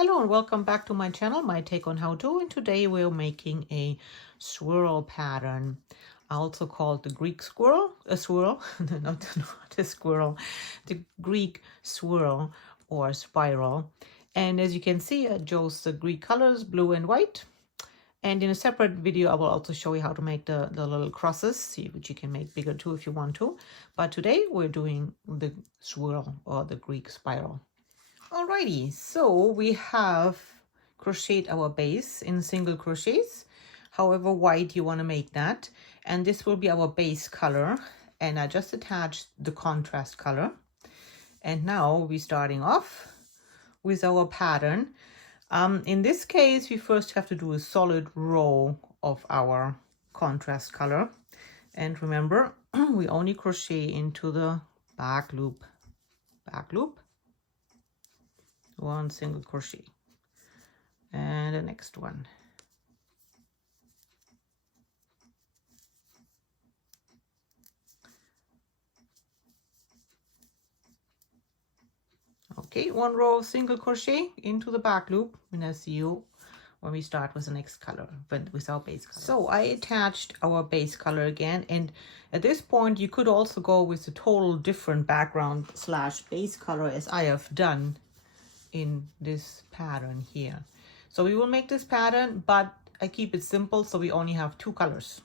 Hello and welcome back to my channel, my take on how to, and today we're making a swirl pattern, also called the Greek swirl, not a squirrel, the Greek swirl or spiral. And as you can see, I chose the Greek colors, blue and white. And in a separate video, I will also show you how to make the little crosses, which you can make bigger too if you want to. But today we're doing the swirl or the Greek spiral. Alrighty, so we have crocheted our base in single crochets, however wide you want to make that, and this will be our base color, and I just attached the contrast color. And now we're starting off with our pattern. In this case, we first have to do a solid row of our contrast color, and remember we only crochet into the back loop, one single crochet, and the next one, okay, one row of single crochet into the back loop, and I'll see you when we start with the next color, but with our base color. So I attached our base color again, and at this point you could also go with a total different background / base color as I have done in this pattern here. So we will make this pattern, but I keep it simple, so we only have 2 colors.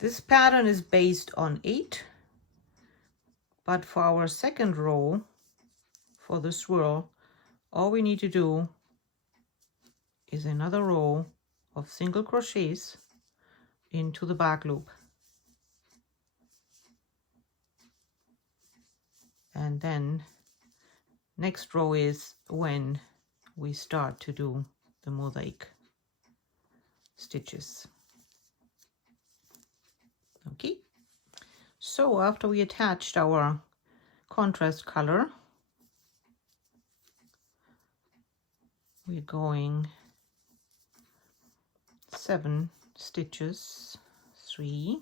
This pattern is based on 8, but for our second row, for the swirl, all we need to do is another row of single crochets into the back loop. And then next row is when we start to do the mosaic stitches. Okay, so after we attached our contrast color, we're going 7 stitches, 3,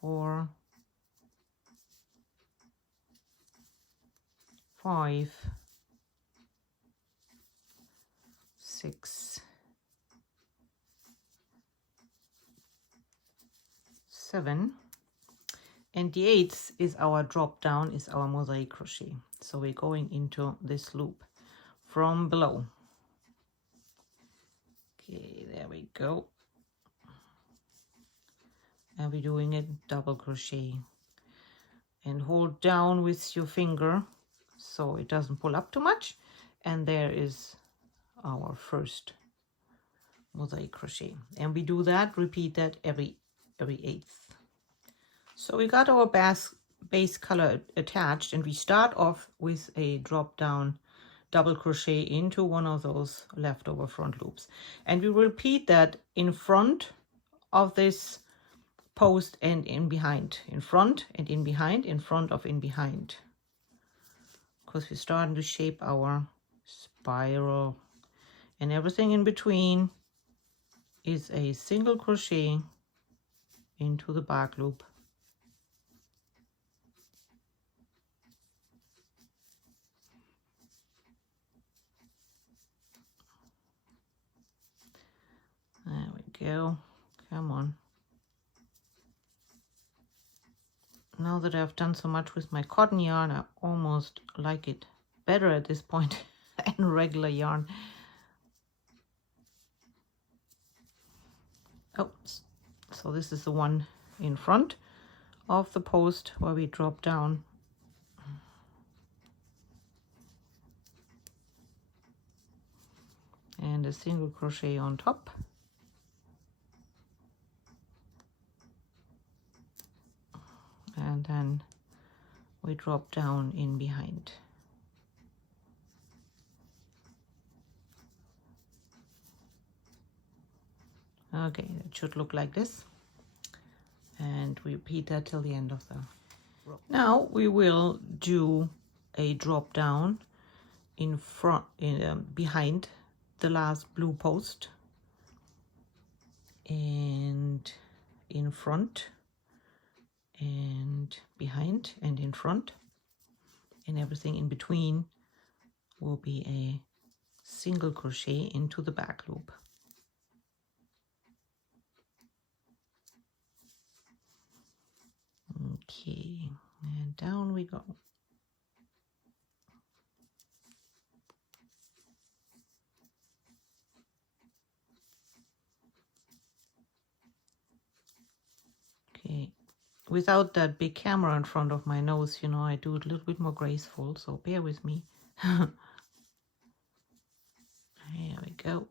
4, 5, 6, 7, and the 8th is our drop down, is our mosaic crochet. So we're going into this loop from below. Okay, there we go. And we're doing a double crochet, and hold down with your finger so it doesn't pull up too much, and there is our first mosaic crochet, and we do that, repeat that every 8th. So we got our base color attached, and we start off with a drop down double crochet into one of those leftover front loops, and we repeat that in front of this post and in behind, in front and in behind, in front of, in behind, because we're starting to shape our spiral, and everything in between is a single crochet into the back loop. There we go. Come on. Now that I've done so much with my cotton yarn, I almost like it better at this point than regular yarn. Oh, so this is the one in front of the post where we drop down. And a single crochet on top. And then we drop down in behind. Okay, it should look like this, and we repeat that till the end of the row. Now we will do a drop down in front, behind the last blue post, and in front and behind and in front. and everything in between will be a single crochet into the back loop. Okay, and down we go. Okay, without that big camera in front of my nose, you know, I do it a little bit more graceful, so bear with me. Here we go.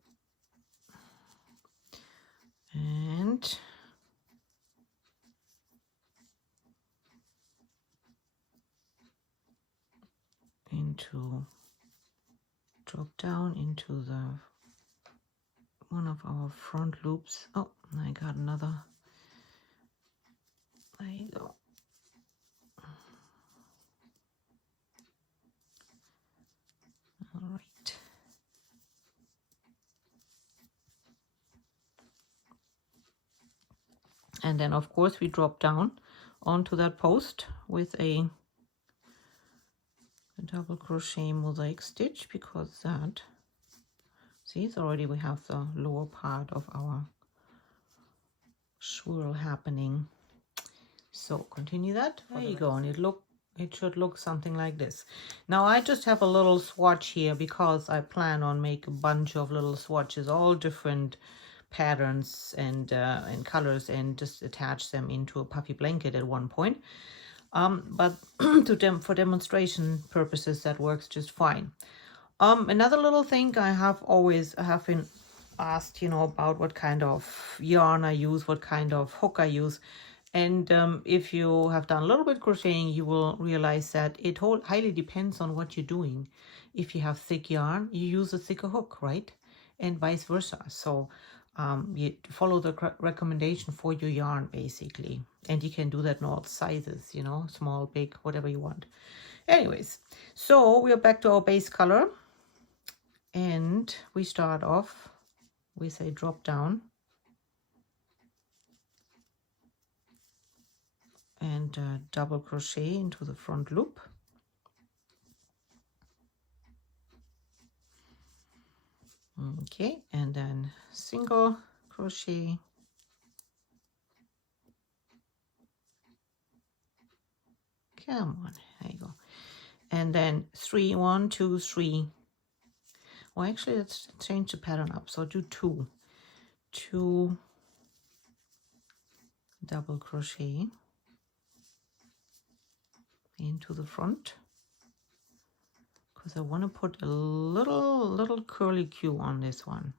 And into, drop down into the one of our front loops. Oh, I got another. There you go. All right. And then of course we drop down onto that post with a double crochet mosaic stitch, because that, see, it's already, we have the lower part of our swirl happening. So continue that. There you go, and it should look something like this. Now I just have a little swatch here because I plan on make a bunch of little swatches, all different patterns and colors, and just attach them into a puffy blanket at one point. But for demonstration purposes, that works just fine. Another little thing, I have been asked, you know, about what kind of yarn I use, what kind of hook I use. And if you have done a little bit crocheting, you will realize that it highly depends on what you're doing. If you have thick yarn, you use a thicker hook, right? And vice versa. So you follow the recommendation for your yarn, basically. And you can do that in all sizes, you know, small, big, whatever you want. Anyways, so we are back to our base color. And we start off with a drop down. And double crochet into the front loop. Okay, and then single crochet. Come on, there you go. And then 3, 1, 2, 3. Well, actually, let's change the pattern up. So do 2 double crochet into the front, because I want to put a little curly Q on this one.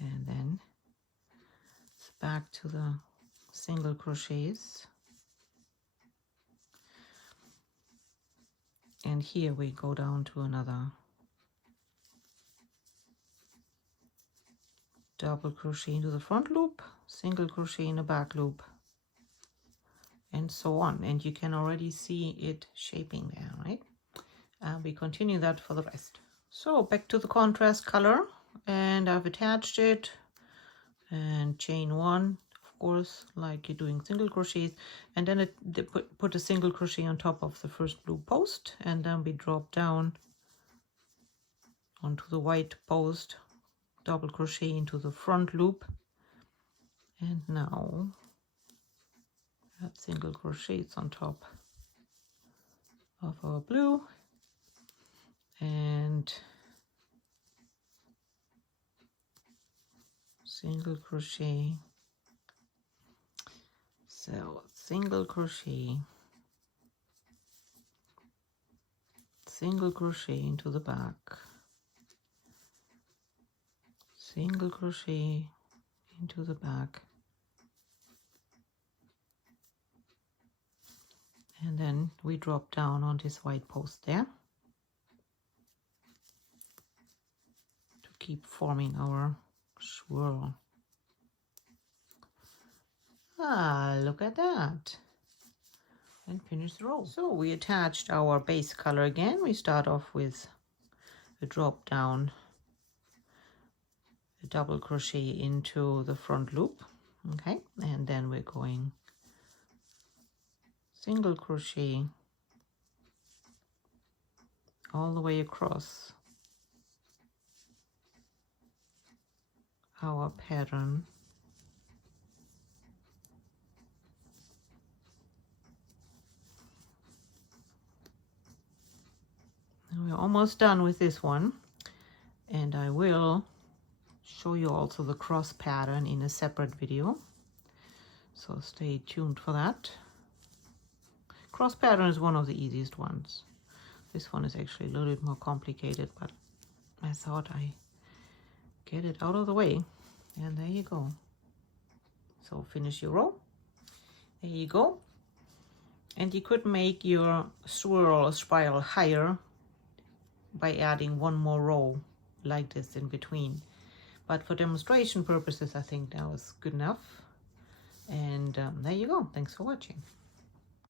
And then it's back to the single crochets. And here we go down to another double crochet into the front loop, single crochet in the back loop, and so on. And you can already see it shaping there, right? We continue that for the rest. So back to the contrast color, and I've attached it, and chain 1, of course, like you're doing single crochets, and then put a single crochet on top of the first blue post, and then we drop down onto the white post, double crochet into the front loop, and now add single crochets on top of our blue, and single crochet. So single crochet, single crochet into the back, single crochet into the back, and then we drop down on this white post there to keep forming our swirl. Ah, look at that. And finish the row. So we attached our base color again. We start off with a drop down, a double crochet into the front loop. Okay, and then we're going single crochet all the way across our pattern. And we're almost done with this one, and I will show you also the cross pattern in a separate video, so stay tuned for that. Cross pattern is one of the easiest ones. This one is actually a little bit more complicated, but I thought I get it out of the way. And there you go. So finish your row. There you go. And you could make your swirl or spiral higher by adding one more row like this in between. But for demonstration purposes, I think that was good enough. And there you go. Thanks for watching.